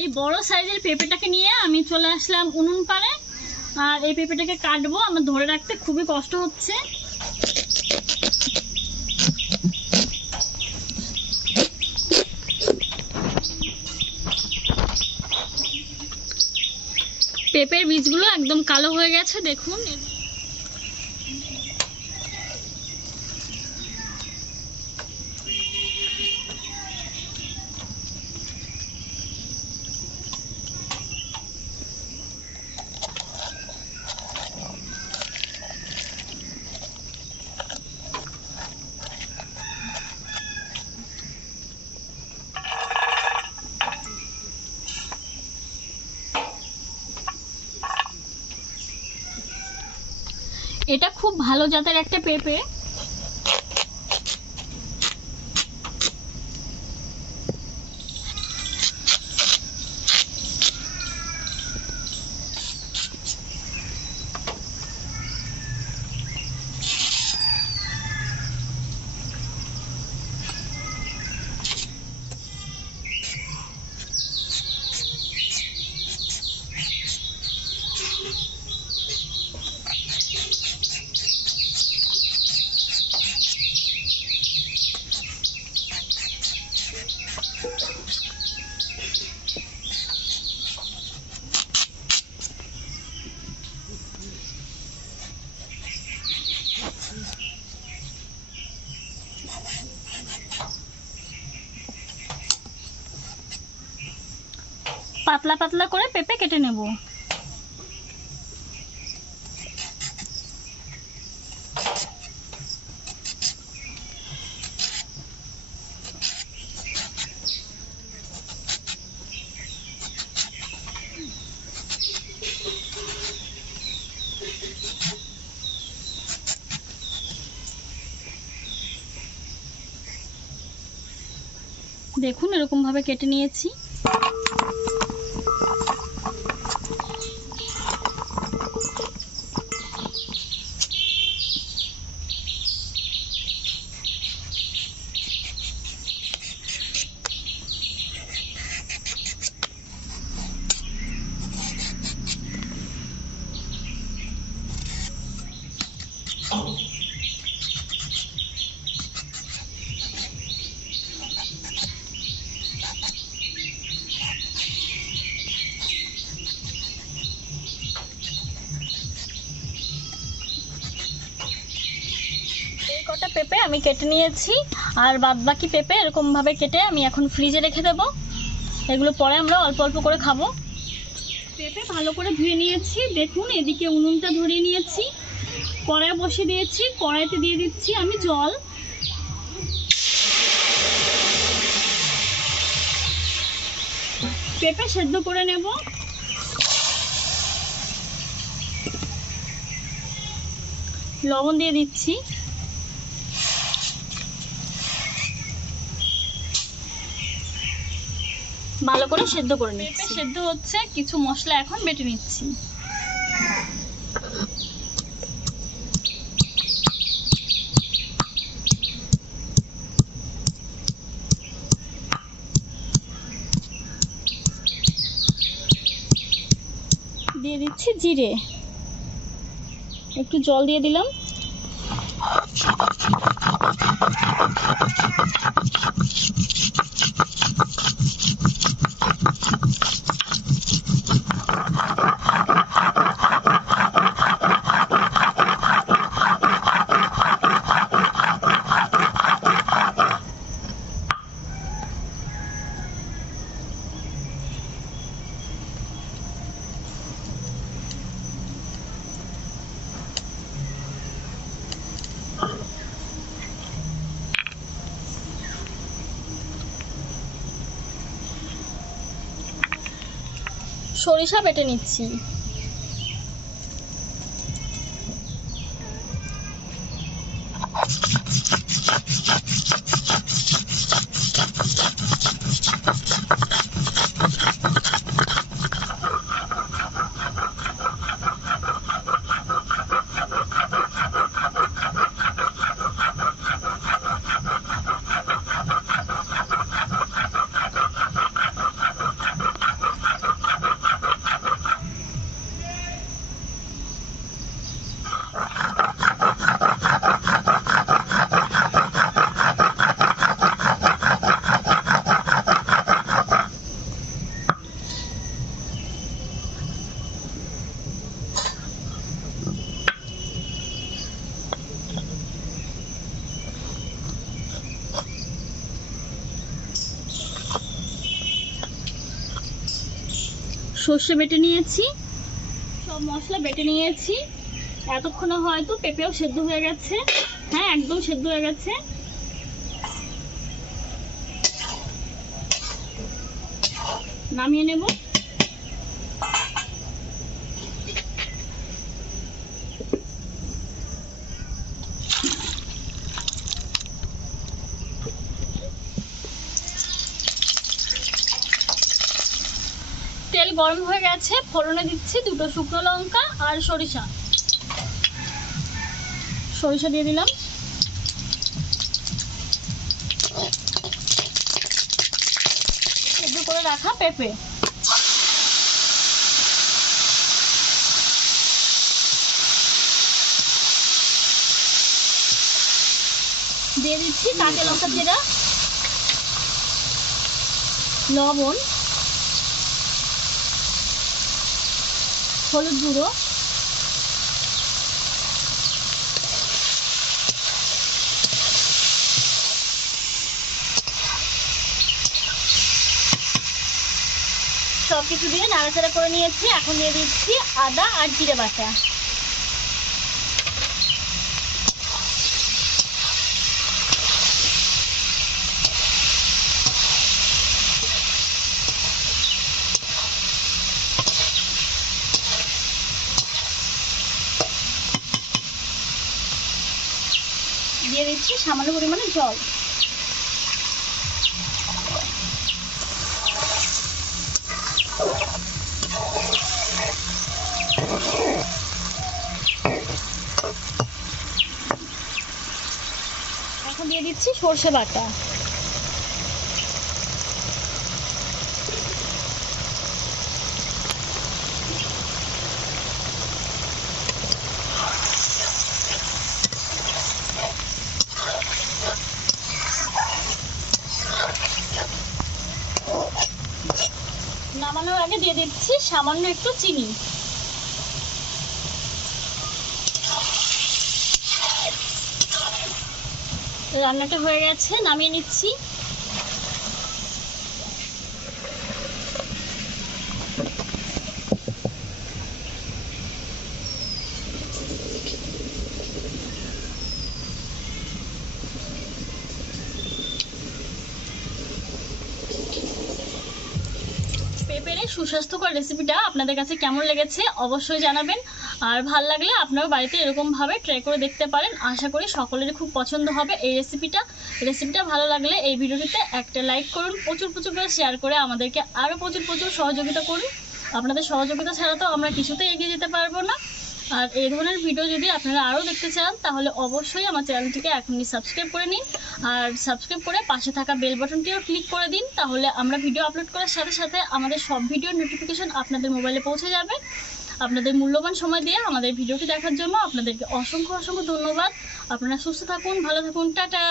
এই বড় সাইজের পেঁপেটাকে নিয়ে আমি চলে আসলাম উনুন পাড়ে। আর এই পেঁপেটাকে কাটবো, আমার ধরে রাখতে খুবই কষ্ট হচ্ছে। পেঁপের বীজগুলো একদম কালো হয়ে গেছে, দেখুন। এটা খুব ভালো জাতের একটা পেঁপে। পাতলা পাতলা করে পেঁপে কেটে নেব। দেখুন এরকম ভাবে কেটে নিয়েছি। কটা পেঁপে আমি কেটে নিয়েছি, আর বাদবাকি পেঁপে এরকম ভাবে কেটে আমি এখন ফ্রিজে রেখে দেব। এগুলো পরে আমরা অল্প অল্প করে খাবো। পেঁপে ভালো করে ধুয়ে নিয়েছি। দেখুন এদিকে উনুনটা ধরিয়ে নিয়েছি, কড়াই বসিয়ে দিয়েছি। কড়াইতে দিয়ে দিচ্ছি আমি জল। পেঁপে সেদ্ধ করে নেব। লবণ দিয়ে দিচ্ছি। ভালো করে সেদ্ধ করে নিচ্ছি। পেঁপে সেদ্ধ হচ্ছে, কিছু মশলা এখন বেটে নিচ্ছি। দিয়ে দিচ্ছি জিরে, একটু জল দিয়ে দিলাম। সরিষা বেটে নিচ্ছি। সর্ষে বেটে নিয়েছি, সব মশলা বেটে নিয়েছি। এতক্ষণে হয়তো পেঁপেও সেদ্ধ হয়ে গেছে। হ্যাঁ, একদম সেদ্ধ হয়ে গেছে। নামিয়ে নেব। তেল গরম হয়ে গেছে, ফোড়নে দিচ্ছি 2টো শুকনো লঙ্কা আর সরিষা দিয়ে দিলাম। সেদ্ধ করে রাখা পেঁপে দিয়ে দিচ্ছি, কাঁচা লঙ্কা জিরা, লবণ, হলুদ গুঁড়ো, সব কিছু দিয়ে নাড়াচাড়া করে নিয়েছি। এখন দিয়ে দিচ্ছি আদা আর জিরে বাটা। দিয়ে দিচ্ছি সামান্য পরিমাণে জল। এখন দিয়ে দিচ্ছি সর্ষে বাটা। নামানোর আগে দিয়ে দিচ্ছি সামান্য একটু চিনি। রান্নাটা হয়ে গেছে, নামিয়ে নিচ্ছি। পেঁপের এই সুস্বাস্থ্যকর রেসিপিটা আপনাদের কাছে কেমন লেগেছে অবশ্যই জানাবেন। আর ভালো লাগলে আপনারাও বাড়িতে এরকমভাবে ট্রাই করে দেখতে পারেন। আশা করি সকলেরই খুব পছন্দ হবে এই রেসিপিটা ভালো লাগলে এই ভিডিওটিতে একটা লাইক করুন, প্রচুর করে শেয়ার করে আমাদেরকে আরও প্রচুর সহযোগিতা করুন। আপনাদের সহযোগিতা ছাড়া তো আমরা কিছুতেই এগিয়ে যেতে পারবো না। আর এই ধরনের ভিডিও যদি আপনারা আরও দেখতে চান তাহলে অবশ্যই আমার চ্যানেলটিকে এখনই সাবস্ক্রাইব করে নিন। আর সাবস্ক্রাইব করে পাশে থাকা বেল বাটনটিও ক্লিক করে দিন, তাহলে আমরা ভিডিও আপলোড করার সাথে সাথে আমাদের সব ভিডিওর নোটিফিকেশন আপনাদের মোবাইলে পৌঁছে যাবে। আপনাদের মূল্যবান সময় দিয়ে আমাদের ভিডিওটি দেখার জন্য আপনাদেরকে অসংখ্য ধন্যবাদ। আপনারা সুস্থ থাকুন, ভালো থাকুন, টাটা।